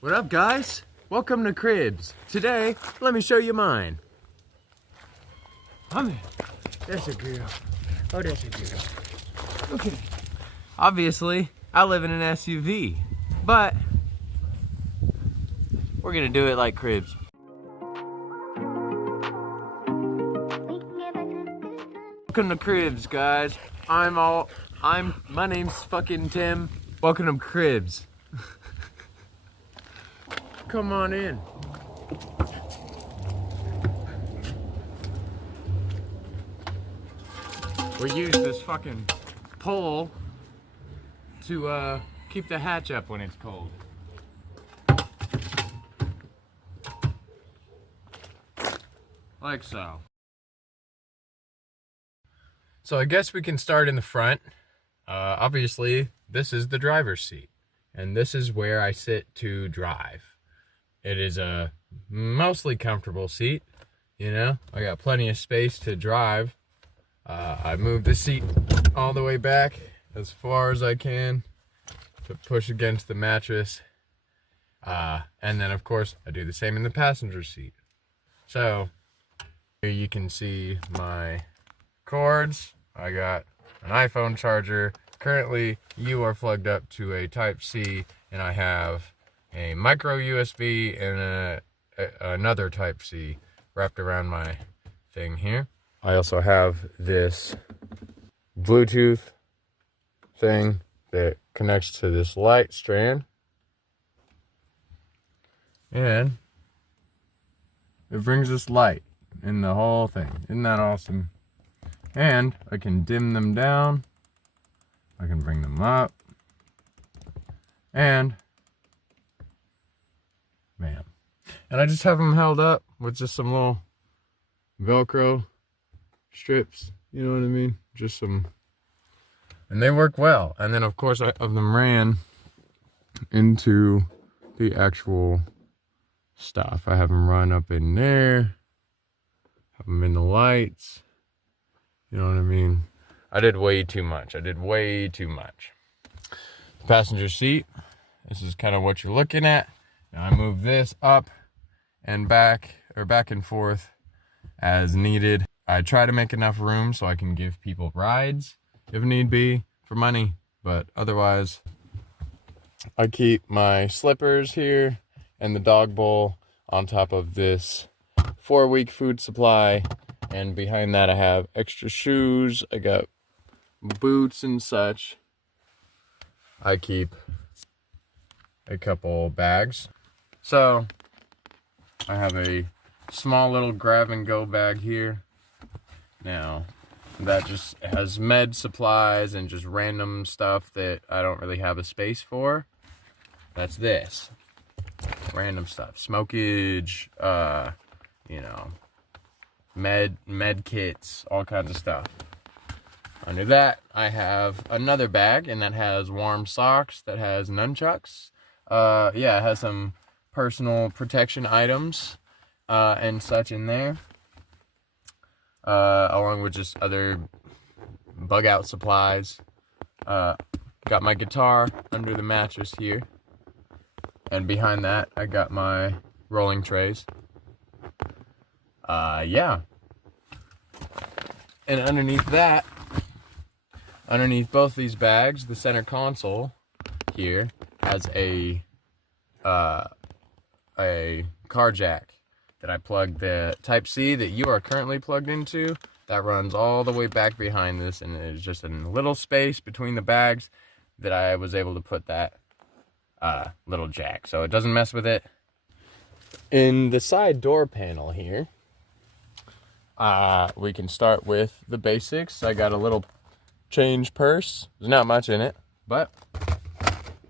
What up, guys? Welcome to Cribs. Today, let me show you mine. I'm in. That's a girl. Oh, that's a girl. Okay. Obviously, I live in an SUV, but we're gonna do it like Cribs. Welcome to Cribs, guys. My name's fucking Tim. Welcome to Cribs. Come on in. We use this fucking pole to keep the hatch up when it's cold. Like so. So I guess we can start in the front. Obviously, this is the driver's seat, and this is where I sit to drive. It is a mostly comfortable seat, you know. I got plenty of space to drive. I moved the seat all the way back as far as I can to push against the mattress. And then, of course, I do the same in the passenger seat. So, here you can see my cords. I got an iPhone charger. Currently, you are plugged up to a Type-C, and I have a micro USB and another Type-C wrapped around my thing here. I also have this Bluetooth thing that connects to this light strand, and it brings us light in the whole thing. Isn't that awesome? And I can dim them down, I can bring them up, and man. And I just have them held up with just some little Velcro strips, you know what I mean? Just some, and they work well. And then of course I have them ran into the actual stuff. I have them run up in there, have them in the lights, you know what I mean? I did way too much. The passenger seat, this is kind of what you're looking at. Now I move this up and back, or back and forth as needed. I try to make enough room so I can give people rides if need be for money, but otherwise I keep my slippers here and the dog bowl on top of this 4-week food supply, and behind that I have extra shoes. I got boots and such. I keep a couple bags. So I have a small little grab and go bag here. Now that just has med supplies and just random stuff that I don't really have a space for. That's this. Random stuff. Smokage, you know, med kits, all kinds of stuff. Under that, I have another bag, and that has warm socks, that has nunchucks. Yeah, it has some personal protection items and such in there, along with just other bug out supplies. Got my guitar under the mattress here, and behind that I got my rolling trays. Yeah, and underneath that, underneath both these bags, the center console here has a car jack that I plug the Type-C that you are currently plugged into. That runs all the way back behind this, and it's just a little space between the bags that I was able to put that little jack, so it doesn't mess with it. In the side door panel here, we can start with the basics. I got a little change purse. There's not much in it, but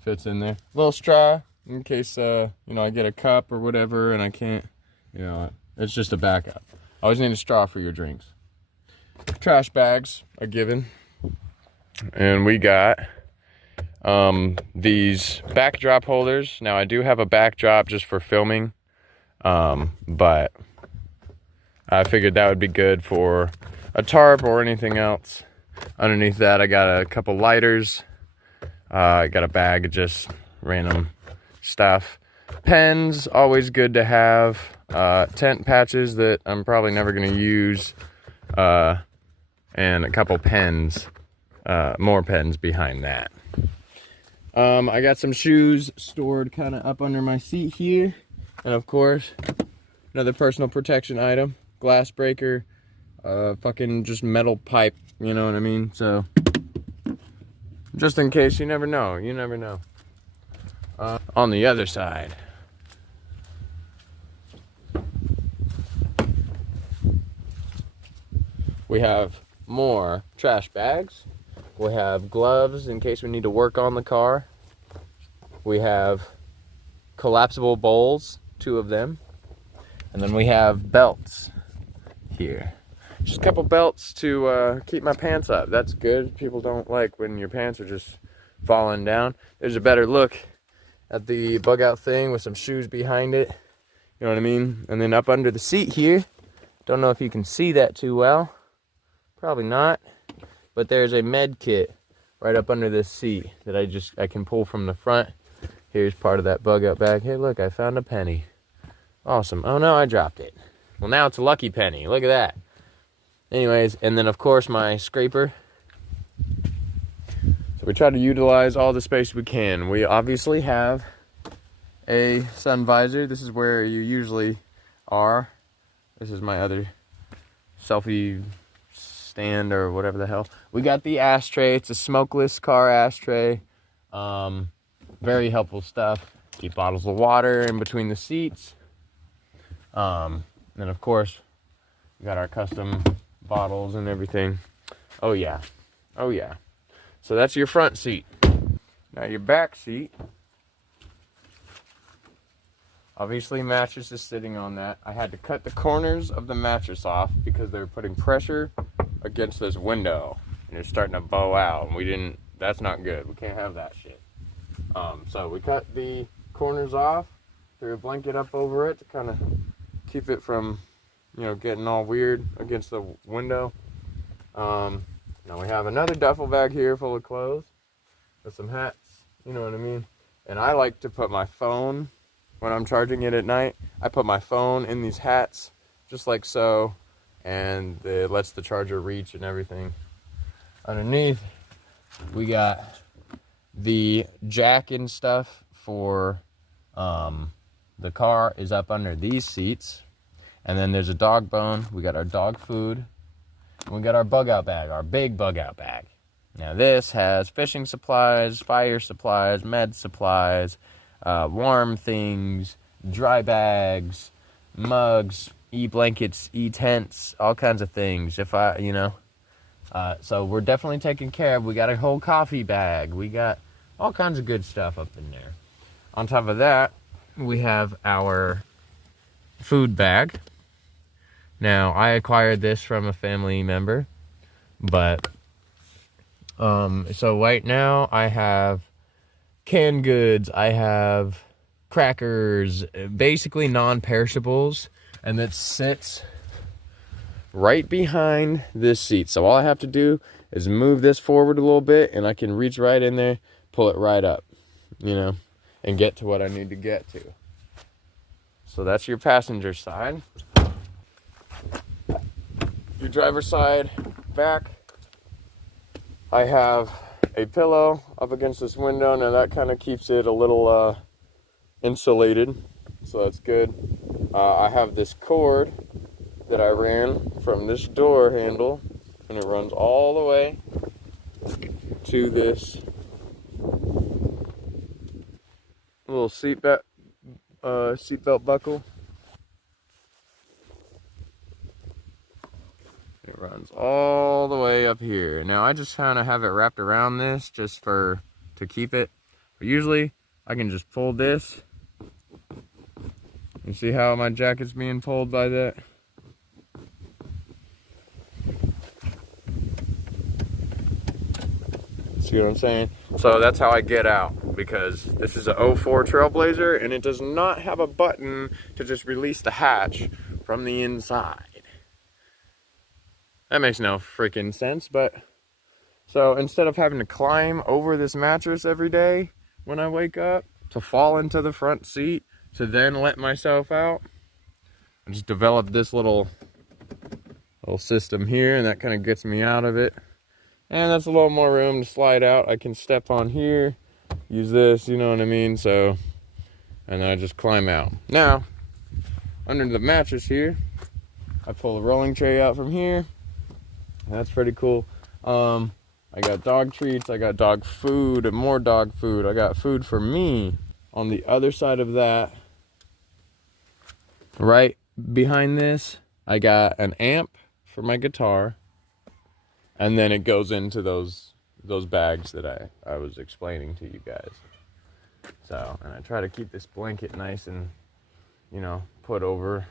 fits in there. Little straw in case you know, I get a cup or whatever and I can't, you know, it's just a backup. Always need a straw for your drinks. Trash bags are given, and we got these backdrop holders. Now I do have a backdrop just for filming, but I figured that would be good for a tarp or anything else. Underneath that, I got a couple lighters. I got a bag of just random stuff. Pens, always good to have. Tent patches that I'm probably never going to use. And a couple pens, more pens behind that. I got some shoes stored kind of up under my seat here. And of course, another personal protection item, glass breaker, fucking just metal pipe, you know what I mean? So, just in case, you never know, on the other side, we have more trash bags. We have gloves in case we need to work on the car. We have collapsible bowls, 2 of them. And then we have belts here. Just a couple belts to keep my pants up. That's good. People don't like when your pants are just falling down. There's a better look at the bug out thing with some shoes behind it. You know what I mean? And then up under the seat here, don't know if you can see that too well. Probably not. But there's a med kit right up under this seat that I can pull from the front. Here's part of that bug out bag. Hey, look, I found a penny. Awesome. Oh no, I dropped it. Well, now it's a lucky penny. Look at that. Anyways, and then of course my scraper. So we try to utilize all the space we can. We obviously have a sun visor. This is where you usually are. This is my other selfie stand or whatever the hell. We got the ashtray. It's a smokeless car ashtray. Very helpful stuff. Keep bottles of water in between the seats. And of course, we got our custom bottles and everything. Oh yeah. Oh yeah. So that's your front seat. Now your back seat. Obviously mattress is sitting on that. I had to cut the corners of the mattress off because they were putting pressure against this window and it's starting to bow out, and that's not good. We can't have that shit. So we cut the corners off, threw a blanket up over it to kind of keep it from, getting all weird against the window. Now we have another duffel bag here full of clothes with some hats, you know what I mean? And I like to put my phone, when I'm charging it at night, I put my phone in these hats, just like so, and it lets the charger reach and everything. Underneath, we got the jack and stuff for the car is up under these seats. And then there's a dog bone. We got our dog food. And we got our bug out bag, our big bug out bag. Now this has fishing supplies, fire supplies, med supplies, warm things, dry bags, mugs, e-blankets, e-tents, all kinds of things. So we're definitely taken care of. We got a whole coffee bag. We got all kinds of good stuff up in there. On top of that, we have our food bag. Now, I acquired this from a family member, but, so right now I have canned goods, I have crackers, basically non-perishables, and that sits right behind this seat. So all I have to do is move this forward a little bit and I can reach right in there, pull it right up, and get to what I need to get to. So that's your passenger side. Your driver's side back, I have a pillow up against this window. Now that kind of keeps it a little insulated, so that's good. I have this cord that I ran from this door handle, and it runs all the way to this little seatbelt buckle. It runs all the way up here. Now I just kind of have it wrapped around this just to keep it. But usually I can just pull this. You see how my jacket's being pulled by that? See what I'm saying? So that's how I get out, because this is a 04 Trailblazer and it does not have a button to just release the hatch from the inside. That makes no freaking sense, but so instead of having to climb over this mattress every day when I wake up to fall into the front seat, to then let myself out. I just developed this little system here, and that kind of gets me out of it. And that's a little more room to slide out. I can step on here, use this, you know what I mean? So, and then I just climb out. Now, under the mattress here, I pull a rolling tray out from here. That's pretty cool. I got dog treats, I got dog food, and more dog food. I got food for me on the other side of that. Right behind this, I got an amp for my guitar. And then it goes into those bags that I was explaining to you guys. So, and I try to keep this blanket nice and, you know, put over.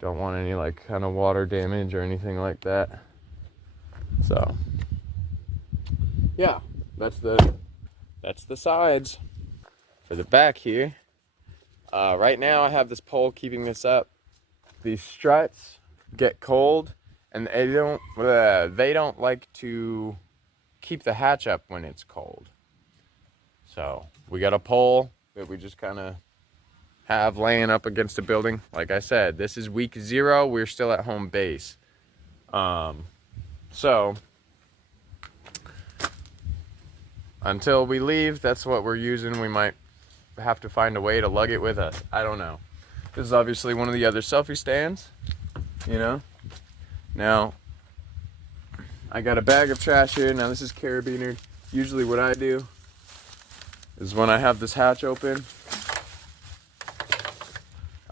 Don't want any like kind of water damage or anything like that. So, yeah, that's the sides. For the back here, right now I have this pole keeping this up. These struts get cold, and they don't like to keep the hatch up when it's cold. So we got a pole that we just kind of have laying up against a building. Like I said, this is week 0. We're still at home base. So until we leave, that's what we're using. We might have to find a way to lug it with us. I don't know. This is obviously one of the other selfie stands, you know. Now, I got a bag of trash here. Now this is carabiner. Usually what I do is when I have this hatch open,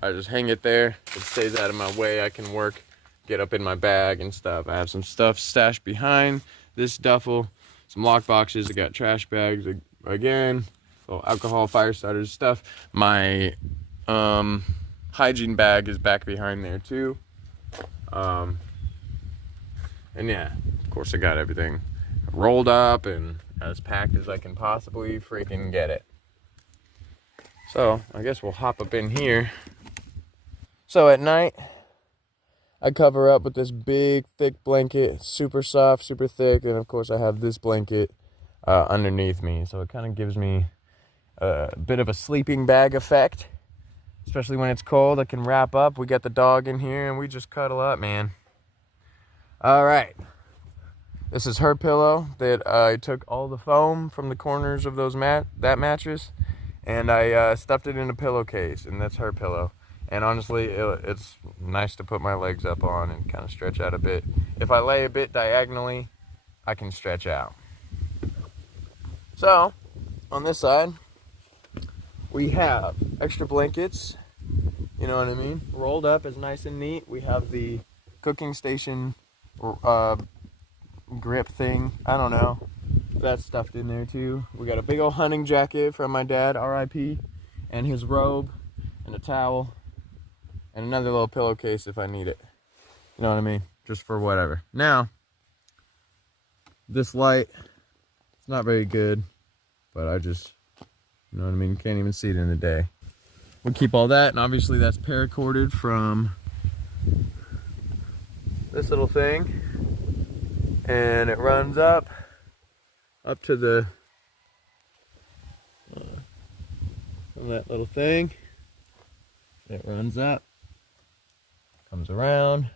I just hang it there. It stays out of my way. I can work, get up in my bag and stuff. I have some stuff stashed behind this duffel, some lock boxes. I got trash bags again, little alcohol, fire starters, stuff. My hygiene bag is back behind there too. And yeah, of course I got everything rolled up and as packed as I can possibly freaking get it. So I guess we'll hop up in here. So at night, I cover up with this big thick blanket, super soft, super thick. And of course I have this blanket underneath me. So it kind of gives me a bit of a sleeping bag effect, especially when it's cold. I can wrap up. We got the dog in here and we just cuddle up, man. All right, this is her pillow that I took all the foam from the corners of that mattress, and I stuffed it in a pillowcase, and that's her pillow. And honestly, it's nice to put my legs up on and kind of stretch out a bit. If I lay a bit diagonally, I can stretch out. So, on this side, we have extra blankets, you know what I mean, rolled up as nice and neat. We have the cooking station grip thing, I don't know, that's stuffed in there too. We got a big old hunting jacket from my dad, RIP, and his robe and a towel and another little pillowcase if I need it, you know what I mean, just for whatever. Now this light, it's not very good, but I just, you know what I mean, can't even see it in the day. We keep all that, and obviously that's paracorded from this little thing, and it runs up to the from that little thing. It runs up, comes around,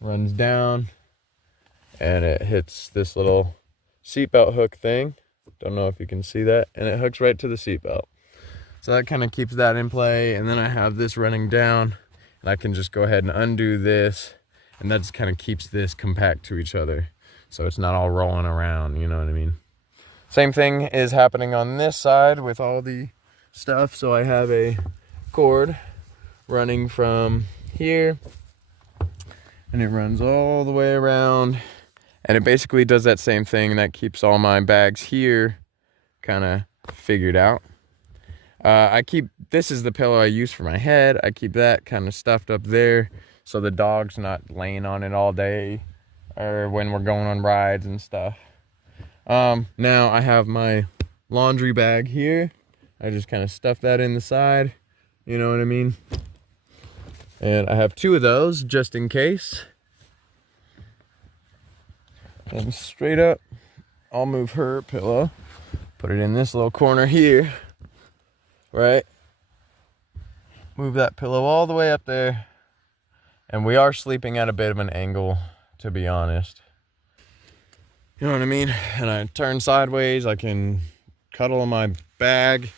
runs down, and it hits this little seatbelt hook thing. Don't know if you can see that, and it hooks right to the seatbelt. So that kind of keeps that in play, and then I have this running down, and I can just go ahead and undo this, and that just kind of keeps this compact to each other, so it's not all rolling around, you know what I mean? Same thing is happening on this side with all the stuff. So I have a cord running from here, and it runs all the way around, and it basically does that same thing. That keeps all my bags here kind of figured out. This is the pillow I use for my head. I keep that kind of stuffed up there so the dog's not laying on it all day or when we're going on rides and stuff. Now I have my laundry bag here. I just kind of stuff that in the side, you know what I mean? And I have 2 of those just in case. And straight up, I'll move her pillow, put it in this little corner here, right? Move that pillow all the way up there. And we are sleeping at a bit of an angle, to be honest. You know what I mean? And I turn sideways, I can cuddle in my bag.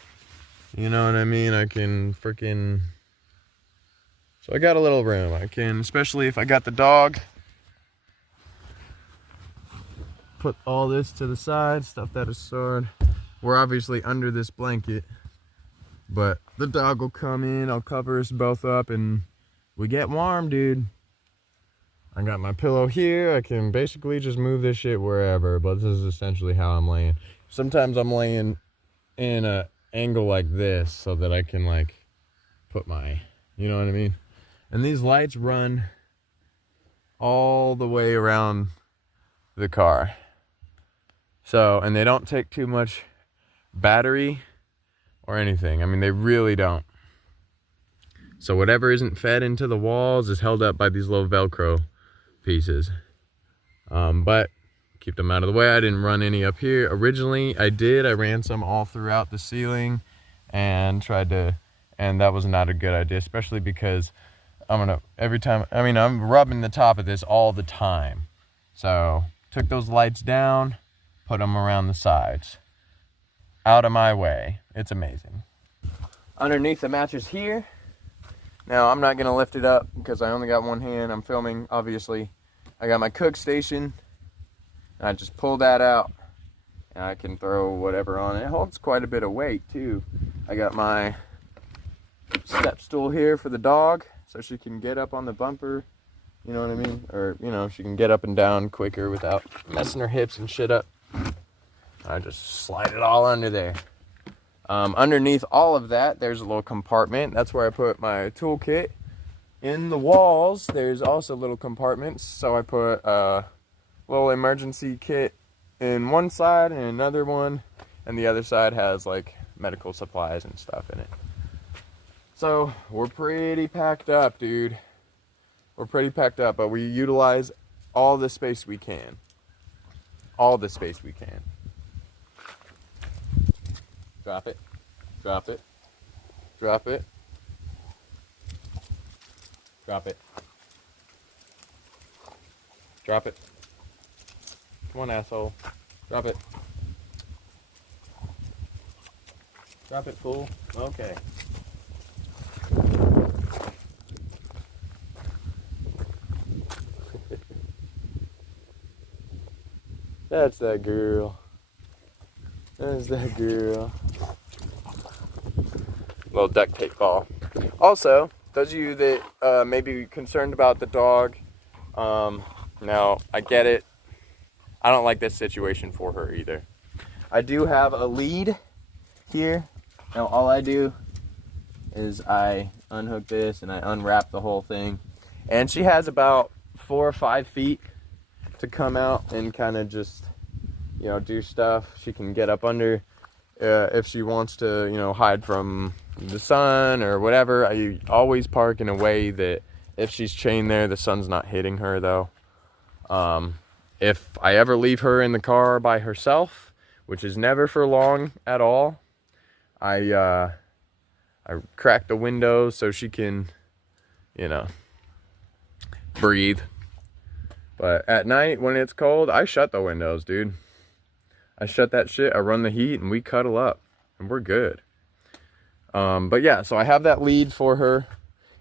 You know what I mean? I can freaking... So I got a little room. I can, especially if I got the dog, put all this to the side, stuff that is stored. We're obviously under this blanket, but the dog will come in, I'll cover us both up, and we get warm, dude. I got my pillow here. I can basically just move this shit wherever, but this is essentially how I'm laying. Sometimes I'm laying in an angle like this so that I can like put my, you know what I mean? And these lights run all the way around the car. So, and they don't take too much battery or anything. I mean, they really don't. So whatever isn't fed into the walls is held up by these little Velcro pieces. But keep them out of the way. I didn't run any up here. Originally, I did. I ran some all throughout the ceiling and tried to, and that was not a good idea, especially because every time, I mean, I'm rubbing the top of this all the time. So took those lights down, put them around the sides. Out of my way. It's amazing. Underneath the mattress here. Now, I'm not going to lift it up because I only got one hand. I'm filming, obviously. I got my cook station. And I just pull that out. And I can throw whatever on it. It holds quite a bit of weight, too. I got my step stool here for the dog, so she can get up on the bumper. You know what I mean? Or, you know, she can get up and down quicker without messing her hips and shit up. I just slide it all under there. Underneath all of that, there's a little compartment. That's where I put my toolkit. In the walls, there's also little compartments. So I put a little emergency kit in one side and another one. And the other side has like medical supplies and stuff in it. So we're pretty packed up, dude. We're pretty packed up, but we utilize all the space we can. All the space we can. Drop it, drop it, drop it, drop it, drop it. Come on, asshole. Drop it. Drop it, fool. Okay. That's that girl. There's that girl. Little duct tape ball. Also, those of you that may be concerned about the dog, now I get it. I don't like this situation for her either. I do have a lead here. Now all I do is I unhook this and I unwrap the whole thing. And she has about 4 or 5 feet to come out and kind of just, you know, do stuff. She can get up under if she wants to, you know, hide from the sun or whatever. I always park in a way that if she's chained there, the sun's not hitting her though. If I ever leave her in the car by herself, which is never for long at all, I crack the windows so she can, you know, breathe. But at night when it's cold, I shut the windows, dude. I shut that shit, I run the heat, and we cuddle up, and we're good. But yeah, so I have that lead for her,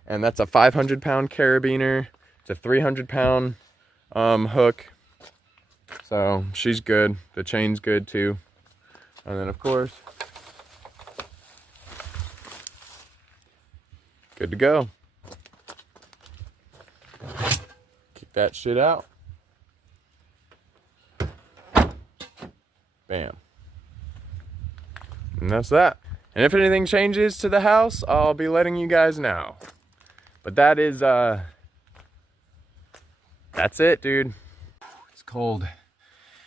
and that's a 500-pound carabiner. It's a 300-pound hook. So she's good. The chain's good too. And then of course, good to go. Kick that shit out. Bam. And that's that. And if anything changes to the house, I'll be letting you guys know. But that is, that's it, dude. It's cold.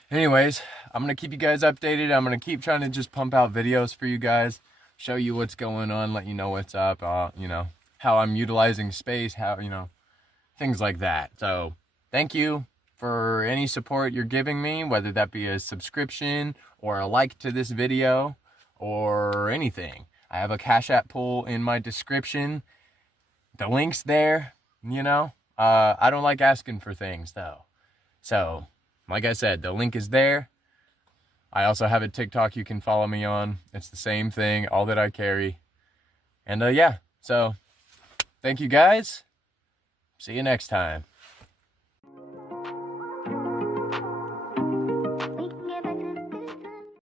Anyways, I'm going to keep you guys updated. I'm going to keep trying to just pump out videos for you guys. Show you what's going on, let you know what's up, you know, how I'm utilizing space, how, you know, things like that. So, thank you for any support you're giving me, whether that be a subscription or a like to this video or anything. I have a Cash App pull in my description. the link's there, you know. I don't like asking for things though. So, like I said, the link is there. I also have a TikTok you can follow me on. It's the same thing, all that I carry. And yeah, so thank you guys. See you next time.